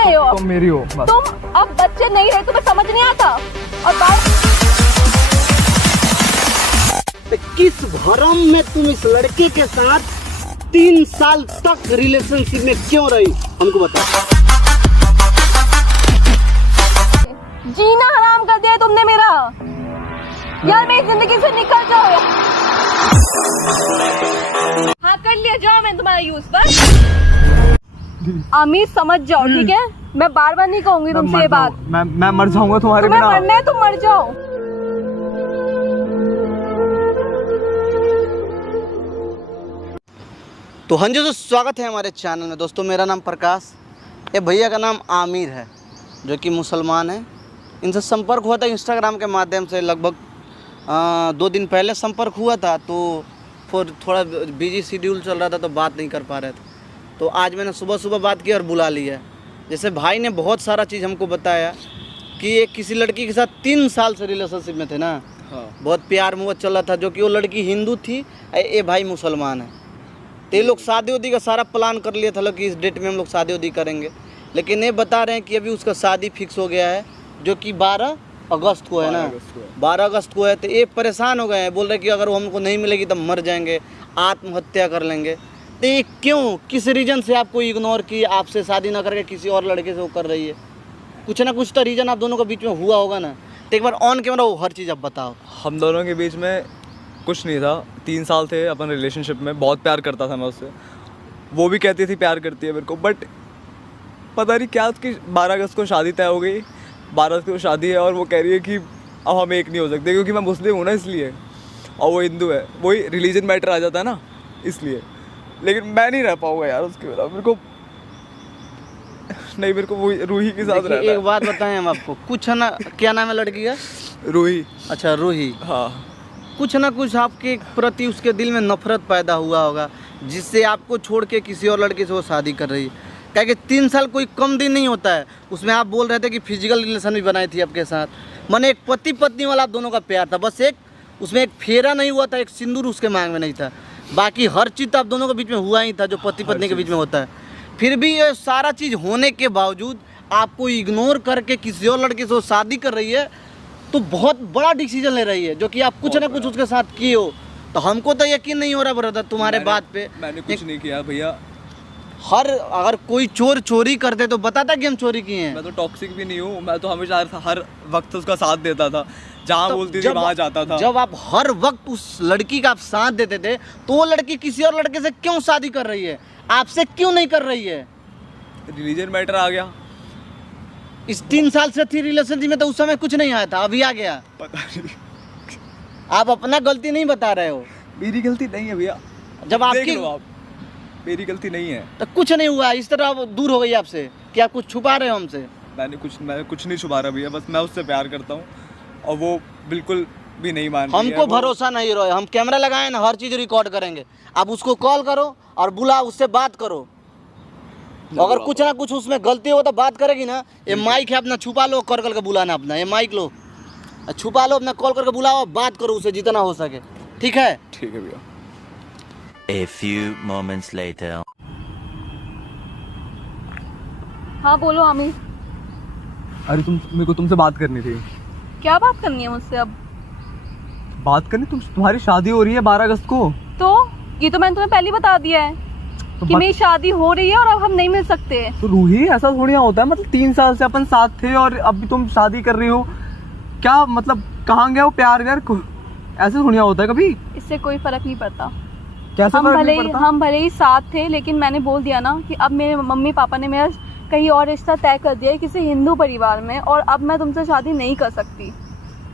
रहे हो? तुम मेरी हो बस। तुम अब बच्चे नहीं रहे, तुम्हें समझ नहीं आता। और बात किस भरम में तुम इस लड़के के साथ 3 साल तक रिलेशनशिप में क्यों रही, हमको बता। जीना हराम कर दिया तुमने मेरा। यार मेरी जिंदगी से निकल जाओ। हाँ कर लिया, जाओ, मैं तुम्हारा यूज बस। आमिर समझ जाओ, ठीक है? मैं बार बार नहीं कहूंगी तुमसे ये बात। मैं मर जाऊंगा तुम्हारे बिना। बिना। मरना है तुम मर जाओ। तो हाँ जी, तो स्वागत है हमारे चैनल में। दोस्तों मेरा नाम प्रकाश, ये भैया का नाम आमिर है जो कि मुसलमान है। इनसे संपर्क हुआ था इंस्टाग्राम के माध्यम से, लगभग 2 दिन पहले संपर्क हुआ था। तो फिर थोड़ा बिजी शेड्यूल चल रहा था तो बात नहीं कर पा रहे थे। तो आज मैंने सुबह सुबह बात की और बुला लिया। जैसे भाई ने बहुत सारा चीज़ हमको बताया कि ये किसी लड़की के साथ 3 साल से रिलेशनशिप में थे ना। हाँ। बहुत प्यार मुहब्बत चल रहा था, जो कि वो लड़की हिंदू थी, ये भाई मुसलमान है। तो ये लोग शादी उदी का सारा प्लान कर लिया था कि इस डेट में हम लोग शादी उदी करेंगे। लेकिन ये बता रहे हैं कि अभी उसका शादी फिक्स हो गया है, जो कि 12 अगस्त को है ना। 12 अगस्त को है। तो ये परेशान हो गए हैं, बोल रहे कि अगर वो हमको नहीं मिलेगी तो मर जाएंगे, आत्महत्या कर लेंगे। तो ये क्यों, किस रीज़न से आपको इग्नोर की, आपसे शादी ना करके किसी और लड़के से वो कर रही है? कुछ ना कुछ तो रीज़न आप दोनों के बीच में हुआ होगा ना। तो एक बार ऑन कैमरा वो हर चीज़ आप बताओ। हम दोनों के बीच में कुछ नहीं था। 3 साल थे अपन रिलेशनशिप में। बहुत प्यार करता था मैं उससे, वो भी कहती थी प्यार करती है मेरे को। बट पता नहीं क्या, उसकी 12 अगस्त को शादी तय हो गई। 12 अगस्त को शादी है और वो कह रही है कि अब हम एक नहीं हो सकते, क्योंकि मैं मुस्लिम हूँ ना इसलिए, और वो हिंदू है। वही रिलीजन मैटर आ जाता है ना, इसलिए। लेकिन मैं नहीं रह पाऊँगा यार उसके बिना। मेरे को नहीं, मेरे को वो रूही के साथ रहना है। एक बात बताएं हम आपको, कुछ है ना, क्या नाम है लड़की का? रूही। अच्छा, रूही। हाँ। कुछ ना कुछ आपके प्रति उसके दिल में नफरत पैदा हुआ होगा, जिससे आपको छोड़ के किसी और लड़के से वो शादी कर रही है। क्या कि 3 साल कोई कम दिन नहीं होता है। उसमें आप बोल रहे थे कि फिजिकल रिलेशन भी बनाई थी आपके साथ। मैंने एक पति पत्नी वाला आप दोनों का प्यार था, बस एक उसमें एक फेरा नहीं हुआ था, एक सिंदूर उसके मांग में नहीं था। बाकी हर चीज़ तो आप दोनों के बीच में हुआ ही था, जो पति पत्नी के बीच में होता है। फिर भी ये सारा चीज़ होने के बावजूद आपको इग्नोर करके किसी और लड़के से वो शादी कर रही है, तो बहुत बड़ा डिसीजन ले रही है, जो कि आप कुछ ना कुछ उसके साथ किए हो। तो हमको तो यकीन नहीं हो रहा ब्रदर तुम्हारे बात पे। मैंने कुछ नहीं किया भैया। अगर कोई चोर चोरी करते तो बताता कि हम चोरी किए हैं। मैं तो टॉक्सिक भी नहीं हूँ। मैं तो हमेशा हर वक्त उसका साथ देता था, जहाँ तो बोलती थी वहाँ जाता था। जब आप हर वक्त उस लड़की का आप साथ देते थे, तो वो लड़की किसी और लड़के से क्यों शादी कर रही है, आपसे क्यों नहीं कर रही है? रिलीजन मैटर आ गया। इस 3 साल से थी रिलेशनशिप में, तो उस समय कुछ नहीं आया था, अभी आ गया। पता नहीं, आप अपना गलती नहीं बता रहे हो। मेरी गलती नहीं है भैया। जब देख आपकी लो आप, मेरी गलती नहीं है। तो कुछ नहीं हुआ, इस तरह वो दूर हो गई आपसे कि आप कुछ छुपा रहे हो हमसे? मैं कुछ नहीं छुपा रहा भैया। बस मैं उससे प्यार करता हूँ और वो बिल्कुल भी नहीं मान रही है। हमको भरोसा नहीं रहा। हम कैमरा लगाए ना, हर चीज़ रिकॉर्ड करेंगे। आप उसको कॉल करो और बुलाओ, उससे बात करो। अगर कुछ ना कुछ उसमें गलती हो तो बात करेगी ना। ये माइक है अपना, छुपा लो, कर करके बुलाना अपना। ये माइक लो, छुपा लो अपना, कॉल करके बुलाओ, बात करो उससे जितना हो सके। ठीक है? ठीक है भैया। A few moments later. हाँ बोलो आमिर। अरे मेरे को तुमसे बात करनी थी। क्या बात करनी है मुझसे अब? बात करनी, तुम्हारी शादी हो रही है 12 अगस्त को। तो ये तो मैंने तुम्हें पहले बता दिया है कि मेरी शादी हो रही है और अब हम नहीं मिल सकते। तो रूही, ऐसा थोड़ी ना होता है। मतलब 3 साल से अपन साथ थे और अब भी तुम शादी कर रही हो। क्या मतलब, कहाँ गया वो प्यार यार? ऐसे थोड़ी ना होता है कभी। इससे कोई फर्क नहीं पड़ता। कैसे हम भले ही साथ थे, लेकिन मैंने बोल दिया ना कि अब मेरे मम्मी पापा ने मेरा कहीं और रिश्ता तय कर दिया है किसी हिंदू परिवार में, और अब मैं तुमसे शादी नहीं कर सकती।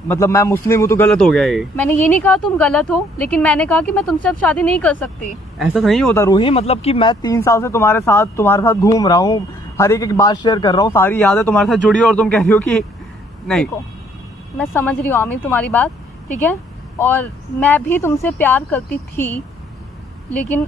मतलब मैं मुस्लिम हूँ तो गलत हो गया ये? मैंने ये नहीं कहा तुम गलत हो, लेकिन मैंने कहा कि मैं तुमसे अब शादी नहीं कर सकती। ऐसा नहीं होता रूही। मतलब कि मैं 3 साल से तुम्हारे साथ घूम रहा हूँ, हर एक बात शेयर कर रहा हूँ, सारी यादें तुम्हारे साथ जुड़ी, और तुम कह रही हो कि नहीं। देखो, मैं समझ रही हूँ आमिर तुम्हारी बात, ठीक है, और मैं भी तुमसे प्यार करती थी, लेकिन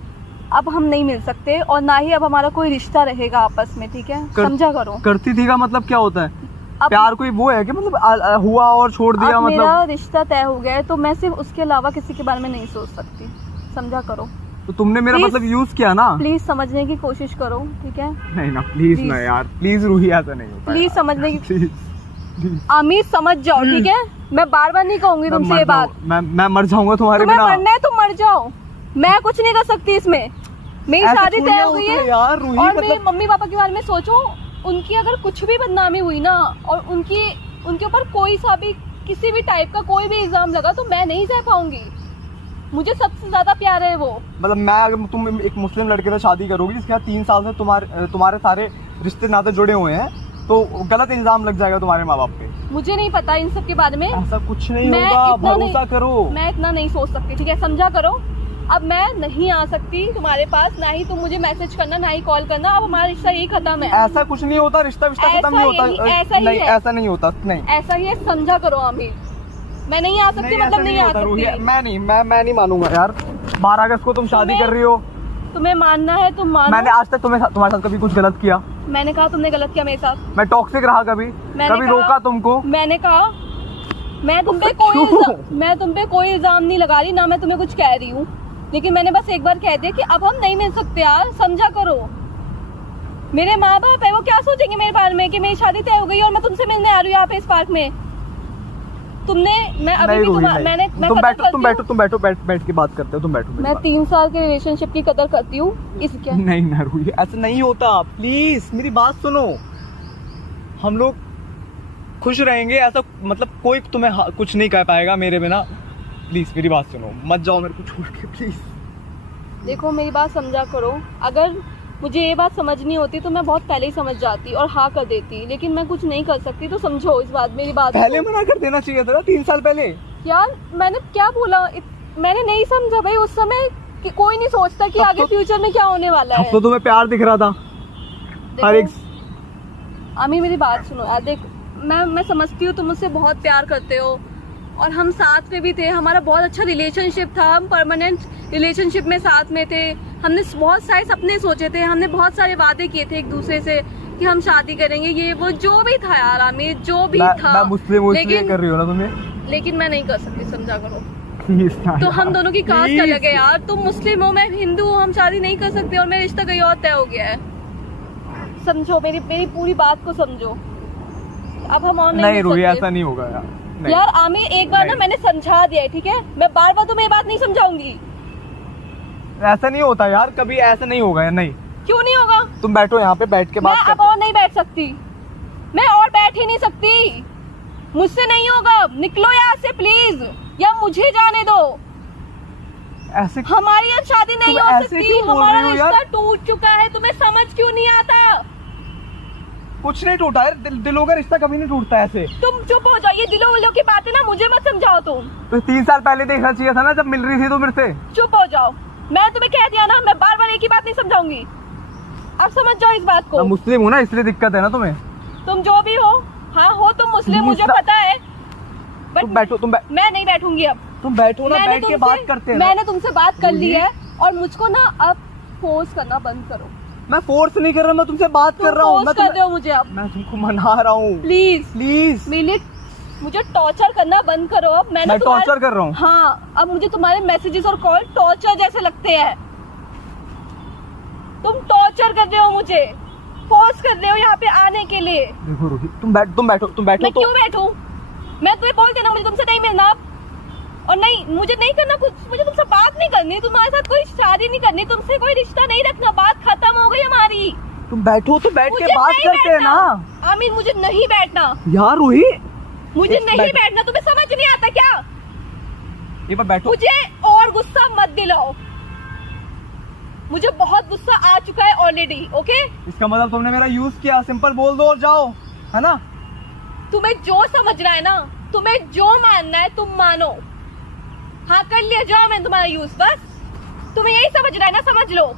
अब हम नहीं मिल सकते, और ना ही अब हमारा कोई रिश्ता रहेगा आपस में, ठीक है? समझा करो। करती थी का मतलब क्या होता है? अब प्यार कोई वो है कि मतलब हुआ और छोड़ दिया? अब मतलब मेरा रिश्ता तय हो गया है, तो मैं सिर्फ उसके अलावा किसी के बारे में नहीं सोच सकती, समझा करो। तो तुमने मेरा Please. मतलब यूज किया ना। प्लीज समझने की कोशिश करो, ठीक है? नहीं ना, प्लीज Please. ना यार, प्लीज रूही, ऐसा नहीं होता प्लीज यार। समझने की, प्लीज आमिर समझ जाओ, ठीक है? मैं बार बार नहीं कहूंगी तुमसे ये बात। मैं मर जाऊंगा तुम्हारे तुम्हें बिना। मरना है तो मर जाओ, मैं कुछ नहीं कर सकती इसमें। मेरी ऐसा शादी थोड़ी तय ना हो गई होता है यार रूही, और मेरे मतलब मम्मी पापा के बारे में सोचो। उनकी अगर कुछ भी बदनामी हुई ना और उनके ऊपर कोई सा भी किसी भी टाइप का कोई भी इल्जाम लगा तो मैं नहीं सह पाऊंगी। मुझे सबसे ज्यादा प्यार है वो। मतलब मैं, अगर तुम एक मुस्लिम लड़के से शादी करोगी जिसके साथ 3 साल से तुम्हारे सारे रिश्ते नाते जुड़े हुए हैं, तो गलत इल्जाम लग जाएगा तुम्हारे माँ बाप पे। मुझे नहीं पता इन सब के बारे में। ऐसा कुछ नहीं मैं होगा, इतना भरोसा नहीं- करो। मैं इतना नहीं सोच सकती, ठीक है? समझा करो। अब मैं नहीं आ सकती तुम्हारे पास, ना ही तुम मुझे मैसेज करना, ना ही कॉल करना। अब हमारा रिश्ता यही खत्म है। ऐसा कुछ नहीं होता, रिश्ता खत्म ऐसा नहीं होता। यही- ऐसा ही नहीं, है। ऐसा नहीं होता, नहीं। ऐसा ही है, समझा करो आमिर। मैं नहीं आ सकती नहीं, मतलब ऐसा नहीं आ होता, रूही, सकती। मैं नहीं मानूंगा यार। 12 अगस्त को तुम शादी तुम्हें- कर रही हो। तुम्हें मानना है तुम मानो। मैंने आज तक तुम्हारे साथ कभी कुछ गलत किया? मैंने कहा तुमने गलत किया मेरे साथ। मैं टॉक्सिक रहा कभी? मैंने कभी कहा- रोका तुमको? मैंने कहा मैं तुम पे कोई इल्जाम नहीं लगा रही, ना मैं तुम्हें कुछ कह रही हूँ, लेकिन मैंने बस एक बार कह दिया कि अब हम नहीं मिल सकते यार, समझा करो। मेरे माँ बाप है, वो क्या सोचेंगे मेरे बारे में कि मेरी शादी तय हो गई और मैं तुमसे मिलने आ रही हूँ यहाँ पे इस पार्क में। तुमने मैं अभी नहीं भी रूही, नहीं। मैंने मैं तुम कदर बैठो, तुम करती बैठो, तुम बैठो, बैठ के बात करते हो, तुम बैठो मेरे मैं पास। 3 साल के रिलेशनशिप की कदर करती हूँ, इसके नहीं ना रूही, ऐसा नहीं होता। प्लीज मेरी बात सुनो, हम लोग खुश रहेंगे, ऐसा मतलब कोई तुम्हें कुछ नहीं कह पाएगा मेरे बिना। प्लीज मेरी बात सुनो, मत जाओ मेरे को छोड़ के, प्लीज। देखो मेरी बात समझा करो। अगर मुझे ये बात समझनी होती तो मैं बहुत पहले ही समझ जाती और हाँ कर देती, लेकिन मैं कुछ नहीं कर सकती, तो समझो इस बात, मेरी बात पहले को। मना कर देना चाहिए था ना, 3 साल पहले। यार मैंने क्या बोला, मैंने नहीं समझा भाई उस समय कि कोई नहीं सोचता कि तब आगे तो- फ्यूचर में क्या होने वाला अब है। तो तुम्हें प्यार दिख रहा था हर एक। आमी मेरी बात सुनो यार, देख मैं समझती हूँ तुम मुझसे बहुत प्यार करते हो और हम साथ में भी थे, हमारा बहुत अच्छा रिलेशनशिप था, हम परमानेंट रिलेशनशिप में साथ में थे, हमने बहुत सारे सपने सोचे थे, हमने बहुत सारे वादे किए थे एक दूसरे से कि हम शादी करेंगे, ये वो जो भी था यार आमिर, जो भी था। मैं मुस्लिम हूँ इसलिए लेकिन कर रही हो ना तुम्हें। लेकिन मैं नहीं कर सकती, समझा करो। प्लीज ना तो यार, हम दोनों की कास्ट please। अलग है यार, तुम मुस्लिम हो मैं हिंदू हूँ, हम शादी नहीं कर सकते और मेरा रिश्ता कहीं और तय हो गया है। समझो मेरी पूरी बात को समझो। अब हम और नहीं मिल रूही, सकते। ऐसा नहीं होगा यार। नहीं। यार आमिर एक बार ना नहीं। मैंने समझा दिया है, ठीक है? मैं बार बार तुम्हें ये बात नहीं समझाऊंगी। ऐसा नहीं होता यार, कभी ऐसा नहीं होगा यार, नहीं। क्यों नहीं होगा? तुम बैठो यहाँ पे, बैठ के मैं बात अब करते और नहीं बैठ सकती, मैं और बैठ ही नहीं सकती, मुझसे नहीं होगा। निकलो यहाँ से प्लीज, या मुझे जाने दो। ऐसे। हमारी अब शादी नहीं तुम हो ऐसे सकती, क्यों बोल हमारा रही हो यार? रिश्ता टूट चुका है, तुम्हें समझ क्यों नहीं आता? कुछ नहीं टूटा है, दिलों का रिश्ता कभी नहीं टूटता ऐसे। तुम चुप हो जाओ, ये दिलो विलो की बातें ना मुझे मत समझाओ तुम। तो 3 साल पहले देखना चाहिए था ना, जब मिल रही थी तो मेरे से। चुप हो जाओ, मैं तुम्हें कह दिया ना, मैं बार बार एक ही बात नहीं समझाऊंगी। अब समझ जाओ इस बात को। मैं मुस्लिम हूँ ना, इसलिए दिक्कत है ना तुम्हें। तुम जो भी हो, हाँ हो तुम मुस्लिम, मुझे मुस्लिम- पता है, बट तुम बैठो, मैं नहीं बैठूंगी अब। तुम बैठो ना, मैंने बैठ के तुमसे- बात करते हैं ना। मैंने तुमसे बात कर ली रूही? है और मुझको ना अब फोर्स करना बंद करो। मैं फोर्स नहीं कर रहा, मैं तुमसे बात तुम कर रहा हूँ। फोर्स कर रहे हो मुझे अब, मैं तुमको मना रहा हूँ। प्लीज प्लीज, मेरे लिए मुझे टॉर्चर करना बंद करो अब। मैं टॉर्चर कर रहा हूँ। हाँ, अब मुझे तुम्हारे मैसेजेस और कॉल टॉर्चर जैसे लगते हैं। तुम टॉर्चर कर रहे हो मुझे, फोर्स कर रहे हो यहाँ पे आने के लिए। देखो रूही, तुम बैठो मैं तो। क्यों बैठूं? मैं तुम्हें बोल देना मुझे तुमसे नहीं मिलना अब। और नहीं, मुझे नहीं करना कुछ, मुझे तुमसे बात नहीं करनी, तुम्हारे साथ कोई शादी नहीं करनी, तुमसे कोई रिश्ता नहीं रखना, बात खत्म हो गई हमारी। तुम बैठो तो बैठ के मुझे बात नहीं करते हैं बैठना। ना। आमीर मुझे नहीं बैठना, यार रूही, मुझे एक नहीं बैठ- बैठना, तुम्हें समझ नहीं आता क्या? ये पर बैठो। मुझे और गुस्सा मत दिलाओ, मुझे बहुत गुस्सा आ चुका है ऑलरेडी। ओके, इसका मतलब तुमने मेरा यूज किया, सिंपल बोल दो और जाओ, है ना? तुम्हें जो समझना है ना, तुम्हें जो मानना है तुम मानो। हाँ कर लिया, जाओ मैंने तुम्हारा यूज, बस तुम्हें यही समझना है ना, समझ लो।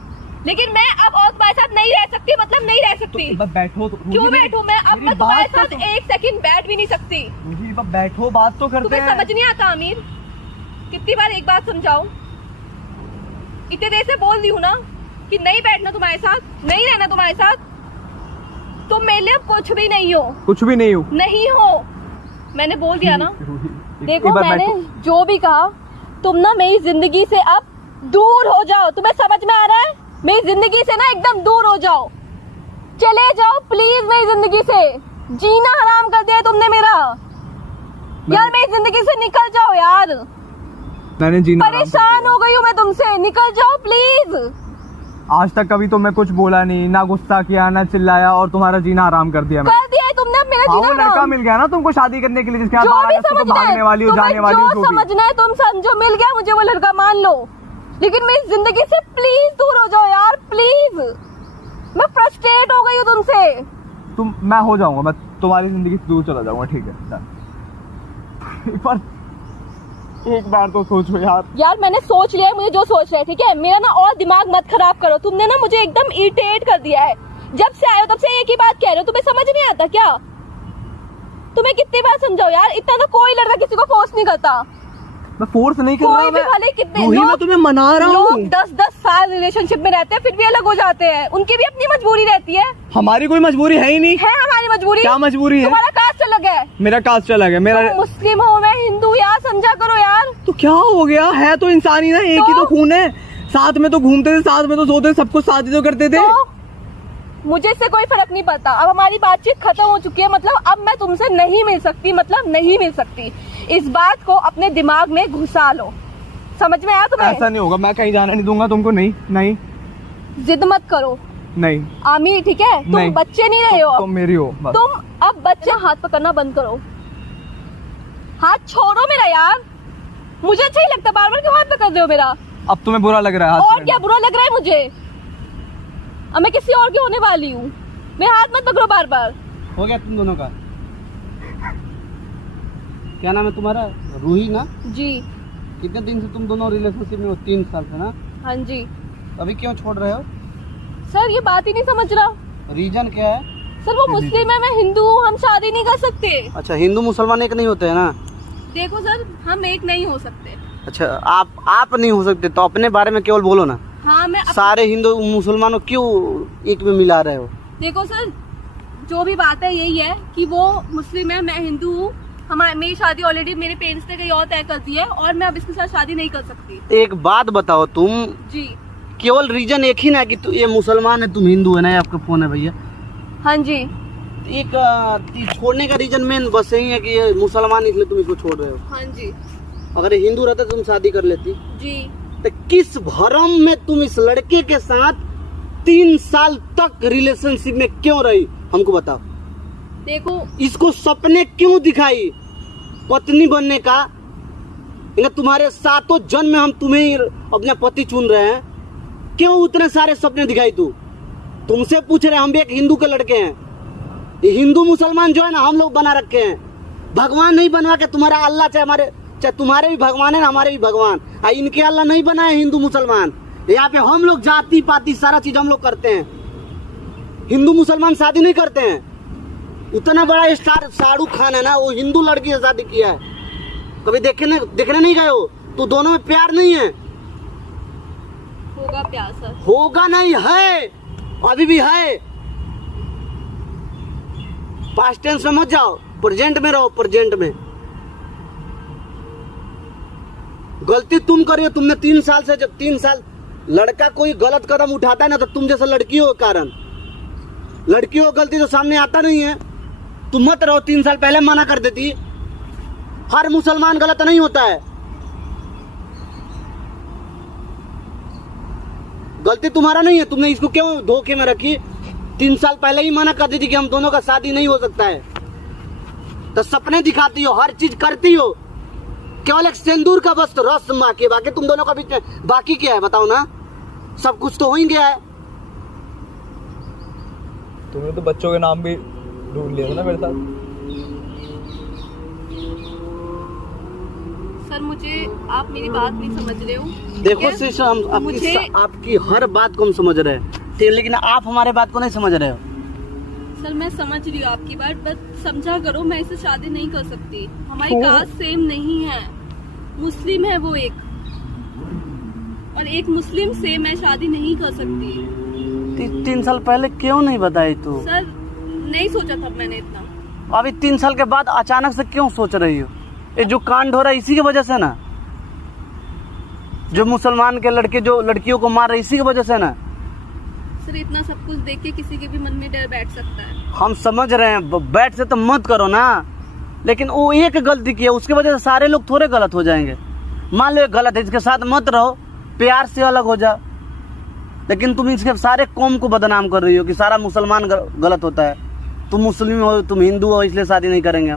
लेकिन मैं अब और तुम्हारे साथ नहीं रह सकती, मतलब नहीं रह सकती। तो बस बैठो तो। क्यों रूही, बैठूं मैं? अब मेरी मैं तुम्हारे बात साथ तो- एक सेकंड बैठ भी नहीं सकती। रूही, बस बैठो, बात तो करते तुम्हें हैं। समझ नहीं आता आमिर? कितनी बार एक बात समझाऊं? इतने देर से बोल रही हूँ ना कि नहीं बैठना तुम्हारे साथ, नहीं रहना तुम्हारे साथ। तुम मेरे लिए अब कुछ भी नहीं हो, कुछ भी नहीं हूँ। नहीं हो, मैंने बोल दिया ना। रूही, देखो एक बार मैंने बैठो। जो भी कहा, तुम ना मेरी जिंदगी से अब दूर हो जाओ। तुम्हें समझ में आ रहा है? मेरी जिंदगी से ना एकदम दूर हो जाओ, चले जाओ प्लीज मेरी जिंदगी से। जीना हराम कर दिया है तुमने मेरा। यार मेरी जिंदगी से निकल जाओ यार, मैंने जीना हराम कर परेशान हो गई हूँ मैं तुमसे, निकल जाओ प्लीज। आज तक कभी तो मैं कुछ बोला नहीं, ना गुस्सा किया, ना चिल्लाया, और तुम्हारा जीना हराम कर दिया। कर दिया है तुमने अब मेरा वो जीना लड़का हराम। मिल गया ना तुमको शादी करने के लिए, जिसके जो भी बाद तो समझना भागने है वाली हो, जाने वाली हो, जो जो भी। समझना है तुम समझो, मिल गया मुझे वो लड़का मान लो, लेकिन मेरी जिंदगी से प्लीज दूर हो जाओ यार प्लीज। मैं फ्रस्ट्रेट हो गई हूँ तुमसे। मैं हो जाऊंगा, मैं तुम्हारी जिंदगी से दूर चला जाऊंगा, ठीक है। पर एक बार तो सोचो यार। यार मैंने सोच लिया है, मुझे जो सोच रहा है, ठीक है? मेरा ना और दिमाग मत खराब करो। तुमने ना मुझे एकदम इरिटेट कर दिया है। जब से आए हो तब से एक ही बात कह रहे हो, तुम्हें समझ नहीं आता क्या? तुम्हें कितनी बार समझाओ यार, इतना तो कोई लड़का किसी को फोर्स नहीं करता। मैं फोर्स नहीं कर कोई रहा, भी भले कितने वही मैं तुम्हें मना रहा हूँ। लोग 10-10 साल रिलेशनशिप में रहते हैं, फिर भी अलग हो जाते हैं। उनकी भी अपनी मजबूरी रहती है। हमारी कोई मजबूरी है ही नहीं। है हमारी मजबूरी। क्या मजबूरी है? तुम्हारा कास्ट अलग है, मेरा कास्ट अलग है। मेरा तुम मुस्लिम हो, मैं हिंदू, यार समझा करो यार। तो क्या हो गया? है तो इंसान ही ना, एक ही तो खून है। साथ में तो घूमते थे, साथ में तो सोते थे, सब कुछ साथ ही तो करते थे। तो मुझे इससे कोई फर्क नहीं पड़ता। अब हमारी बातचीत खत्म हो चुकी है, मतलब अब मैं तुमसे नहीं मिल सकती, मतलब नहीं मिल सकती। इस बात को अपने दिमाग में घुसा लो, समझ में आया तुम्हें? ऐसा नहीं होगा, मैं कहीं जाना नहीं दूंगा तुमको। नहीं नहीं जिद मत करो नहीं आमिर, ठीक है? तुम नहीं। बच्चे नहीं रहे हो, तुम मेरी हो बस। तुम अब बच्चे। हाथ पकड़ना बंद करो, हाथ छोड़ो मेरा यार। मुझे अच्छा ही लगता, बार बार क्यों हाथ पकड़ रहे हो मेरा? अब तुम्हें बुरा लग रहा है? हाथ और क्या बुरा लग रहा है मुझे? अब मैं किसी और की होने वाली हूँ। मेरा हाथ मत पकड़ो बार बार। हो गया तुम दोनों का? क्या नाम है तुम्हारा? रूही ना? जी कितने दिन से तुम दोनों रिलेशनशिप में हो? 3 साल से ना? हाँ जी। अभी क्यों छोड़ रहे हो? सर ये बात ही नहीं समझ रहा। रीजन क्या है? सर वो मुस्लिम है, मैं हिंदू हूँ, हम शादी नहीं कर सकते। अच्छा, हिंदू मुसलमान एक नहीं होते हैं ना? देखो सर, हम एक नहीं हो सकते। अच्छा, आप नहीं हो सकते तो अपने बारे में केवल बोलो ना। हाँ मैं सारे हिंदू मुसलमानों क्यों एक में मिला रहे हो? देखो सर, जो भी बात है यही है कि वो मुस्लिम है, मैं हिंदू हूँ। मेरी शादी ऑलरेडी मेरे पेरेंट्स ने कहीं और तय कर दी है, और मैं अब इसके साथ शादी नहीं कर सकती। एक बात बताओ तुम, जी केवल रीजन एक ही ना कि ये मुसलमान है, तुम हिंदू है ना? ये आपका फोन है भैया। हाँ जी। एक छोड़ने का रीजन मेन बस यही है कि ये मुसलमान इसलिए तुम इसको छोड़ रहे हो। हाँ जी। अगर ये हिंदू रहता तो तुम शादी कर लेती। जी तो किस भरम में तुम इस लड़के के साथ 3 साल तक रिलेशनशिप में क्यों रही? हमको बताओ। देखो, इसको सपने क्यों दिखाई पत्नी बनने का? तुम्हारे सातों जन्म में हम तुम्हें ही अपना पति चुन रहे हैं, क्यों उतने सारे सपने दिखाई? तुमसे पूछ रहे, हम भी एक हिंदू के लड़के हैं। ये हिंदू मुसलमान जो है ना, हम लोग बना रखे हैं। भगवान नहीं बनवा के तुम्हारा अल्लाह, चाहे तुम्हारे भी भगवान है, हमारे भी भगवान, इनके अल्लाह नहीं बनाए हिंदू मुसलमान। यहाँ पे हम लोग जाति पाति सारा चीज हम लोग करते हैं। हिंदू मुसलमान शादी नहीं करते हैं। इतना बड़ा स्टार शाहरुख खान है ना, वो हिंदू लड़की से शादी किया है। कभी देखने नहीं गए हो? तो दोनों में प्यार नहीं है। होगा प्यार सर। होगा नहीं, है, अभी भी है। पास्ट टेंस में मत जाओ, प्रेजेंट में रहो, प्रेजेंट में। गलती तुम करिए। तुमने 3 साल से, जब 3 साल लड़का कोई गलत कदम उठाता है ना, तो तुम जैसा लड़कियों के कारण, लड़कियों को गलती तो सामने आता नहीं है। तुम मत रहो, 3 साल पहले मना कर देती। हर मुसलमान गलत नहीं होता है, गलती तुम्हारा नहीं है। तुमने इसको क्यों धोखे में रखी? 3 साल पहले ही मना कर दी थी कि हम दोनों का शादी नहीं हो सकता है। तो सपने दिखाती हो, हर चीज करती हो, केवल एक सिंदूर का बस रस्म बाकी तुम दोनों का बीच में बाकी क्या है? बताओ ना, सब कुछ तो हो ही गया है। तुमने तो बच्चों के नाम भी ढूंढ लिया था ना मेरे साथ। सर मुझे आप मेरी बात नहीं समझ रहे हो। देखो सिस्टर, हम आपकी हर बात को हम समझ रहे हैं, ठीक है, लेकिन आप हमारे बात को नहीं समझ रहे हो। सर मैं समझ रही हूँ आपकी बात, बस समझा करो, मैं इससे शादी नहीं कर सकती। हमारी कास्ट सेम नहीं है, मुस्लिम है वो एक, और एक मुस्लिम से मैं शादी नहीं कर सकती। 3 साल पहले क्यों नहीं बताई तू? सर नहीं सोचा था मैंने इतना। अभी 3 साल के बाद अचानक से क्यों सोच रही हो? ये जो कांड हो रहा है इसी की वजह से ना। जो मुसलमान के लड़के जो लड़कियों को मार रहे इसी की वजह से ना। सर इतना सब कुछ देख के किसी के भी मन में डर बैठ सकता है। हम समझ रहे हैं, बैठ से तो मत करो ना, लेकिन वो एक गलती की है उसकी वजह से सारे लोग थोड़े गलत हो जाएंगे। मान लो ये गलत है, इसके साथ मत रहो, प्यार से अलग हो जाओ। लेकिन तुम इसके सारे कौम को बदनाम कर रही हो कि सारा मुसलमान गलत होता है, तुम मुस्लिम हो, तुम हिंदू हो, इसलिए शादी नहीं करेंगे।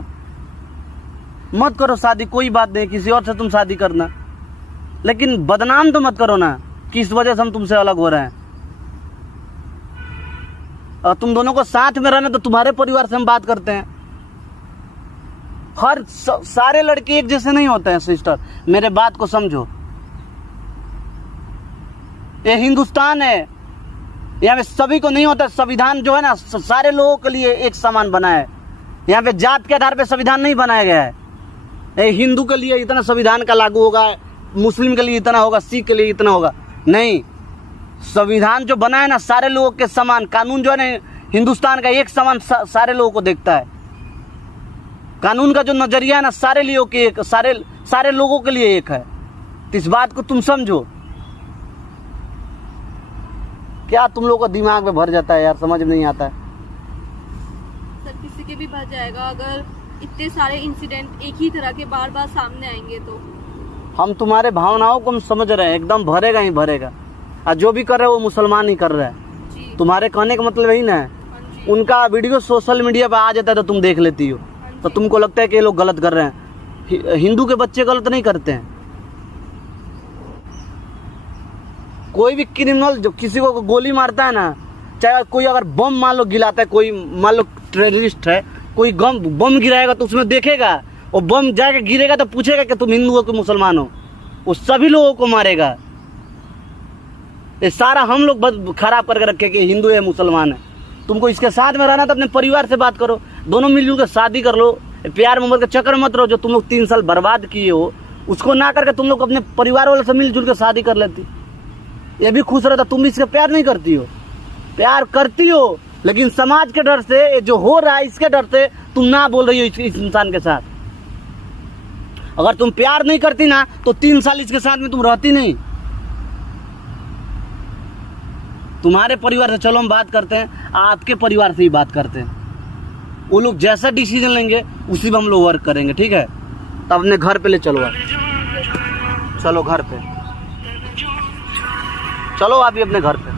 मत करो शादी, कोई बात नहीं, किसी और से तुम शादी करना, लेकिन बदनाम तो मत करो ना कि इस वजह से हम तुमसे अलग हो रहे हैं। और तुम दोनों को साथ में रहना तो तुम्हारे परिवार से हम बात करते हैं। सारे लड़के एक जैसे नहीं होते हैं सिस्टर, मेरे बात को समझो। ये हिंदुस्तान है, यहाँ पे सभी को नहीं होता। संविधान जो है ना सारे लोगों के लिए एक समान बना है। यहाँ पे जात के आधार पे संविधान नहीं बनाया गया है। हिंदू के लिए इतना संविधान का लागू होगा, मुस्लिम के लिए इतना होगा, सिख के लिए इतना होगा, नहीं। संविधान जो बना है ना सारे लोगों के समान, कानून जो है ना हिंदुस्तान का एक समान सारे लोगों को देखता है। कानून का जो नजरिया है ना सारे लोगों के एक, सारे लोगों के लिए एक है। तो इस बात को तुम समझो। क्या तुम लोगों को दिमाग में भर जाता है यार, समझ में नहीं आता है। सर किसी के भी भर जाएगा अगर इतने सारे इंसिडेंट एक ही तरह के बार बार सामने आएंगे तो। हम तुम्हारे भावनाओं को हम समझ रहे हैं, एकदम भरेगा ही भरेगा। और जो भी कर रहे हैं वो मुसलमान ही कर रहा है जी। तुम्हारे कहने का मतलब यही ना है। हाँ जी। उनका वीडियो सोशल मीडिया पर आ जाता है तो तुम देख लेती हो, तो तुमको लगता है कि ये लोग गलत कर रहे हैं। हिंदू के बच्चे गलत नहीं करते हैं। कोई भी क्रिमिनल जो किसी को गोली मारता है ना, चाहे कोई अगर बम मान लो गिराता है, कोई मान लो टेररिस्ट है, कोई बम गिराएगा तो उसमें देखेगा, वो बम जाके गिरेगा तो पूछेगा कि तुम हिंदू हो कि मुसलमान हो, वो सभी लोगों को मारेगा। ये सारा हम लोग खराब करके रखे कि हिंदू है मुसलमान है। तुमको इसके साथ में रहना तो अपने परिवार से बात करो, दोनों मिलजुल कर शादी कर लो। प्यार मोहब्बत के चक्कर मत रहो। जो तुम लोग 3 साल बर्बाद किए हो उसको ना करके तुम लोग अपने परिवार वालों से मिलजुल कर शादी कर लेती, ये भी खुश रहता। तुम भी इसके प्यार नहीं करती हो, प्यार करती हो, लेकिन समाज के डर से, ये जो हो रहा है इसके डर से तुम ना बोल रही हो इस इंसान के साथ। अगर तुम प्यार नहीं करती ना तो 3 साल इसके साथ में तुम रहती नहीं। तुम्हारे परिवार से चलो हम बात करते हैं, आपके परिवार से ही बात करते हैं। वो लोग जैसा डिसीजन लेंगे उसी पर हम लोग वर्क करेंगे, ठीक है। तब अपने घर पे ले चलो आप, चलो घर पे चलो आप भी अपने घर पे।